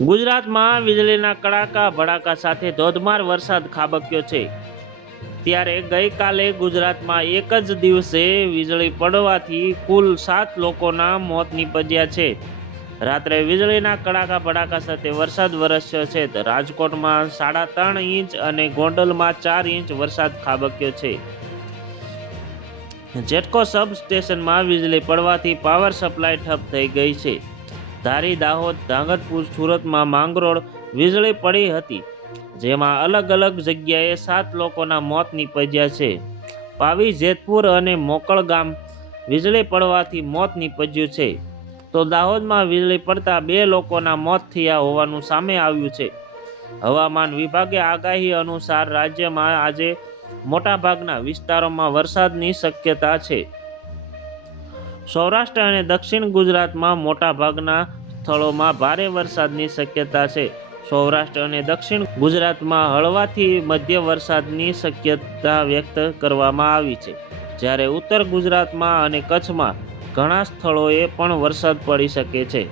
ગુજરાતમાં વીજળીના કડાકા ભડાકા સાથે ધોધમાર વરસાદ ખાબક્યો છે। ત્યારે ગઈકાલે ગુજરાતમાં એક જ દિવસે વીજળી પડવાથી કુલ 7 લોકોના મોત નીપજ્યા છે। રાત્રે વીજળીના કડાકા ભડાકા સાથે વરસાદ વરસ્યો છે। તો રાજકોટમાં 3.5 ઇંચ અને ગોંડલમાં 4 ઇંચ વરસાદ ખાબક્યો છે। જેટકો સબ સ્ટેશનમાં વીજળી પડવાથી પાવર સપ્લાય ઠપ થઈ ગઈ છે। ધારી, દાહોદ, ધાંગધ્રા, સુરતમાં માંગરોળ વીજળી પડી હતી, જેમાં અલગ અલગ જગ્યાએ 7 લોકોના મોત નીપજ્યા છે। પાવી, જેતપુર અને મોકળ ગામ વીજળી પડવાથી મોત નીપજ્યું છે। તો દાહોદમાં વીજળી પડતા 2 લોકોના મોત થયા હોવાનું સામે આવ્યું છે। હવામાન વિભાગે આગાહી અનુસાર રાજ્યમાં આજે મોટાભાગના વિસ્તારોમાં વરસાદની શક્યતા છે। સૌરાષ્ટ્ર અને દક્ષિણ ગુજરાતમાં મોટાભાગના સ્થળોમાં ભારે વરસાદની શક્યતા છે। સૌરાષ્ટ્ર અને દક્ષિણ ગુજરાતમાં હળવાથી મધ્ય વરસાદની શક્યતા વ્યક્ત કરવામાં આવી છે, જ્યારે ઉત્તર ગુજરાતમાં અને કચ્છમાં ઘણા સ્થળોએ પણ વરસાદ પડી શકે છે।